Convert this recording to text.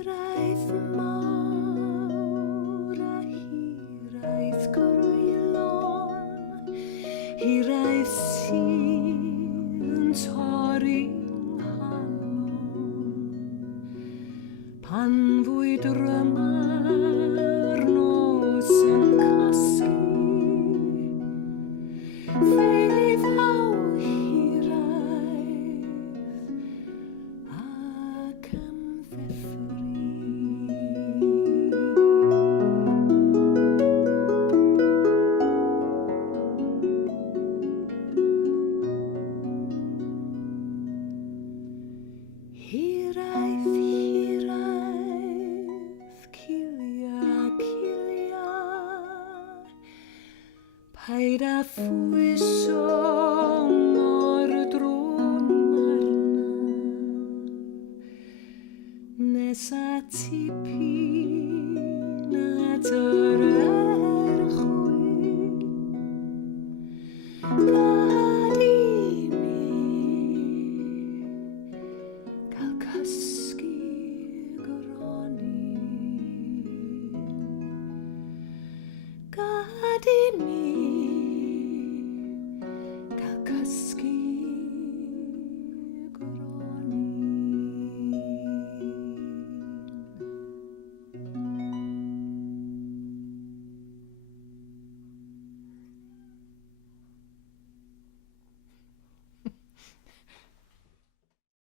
Hiraeth mawr a hiraeth gwrylon, hiraeth sydd yn torri'n nghalon. Pan fwy dryma'r nos yn cysgu, fe ddaw hiraeth ac amddeffru. Hiraeth, hiraeth, cilia, cilia, paid â phwyso mor drwm arnaf, nes at tipyn at yr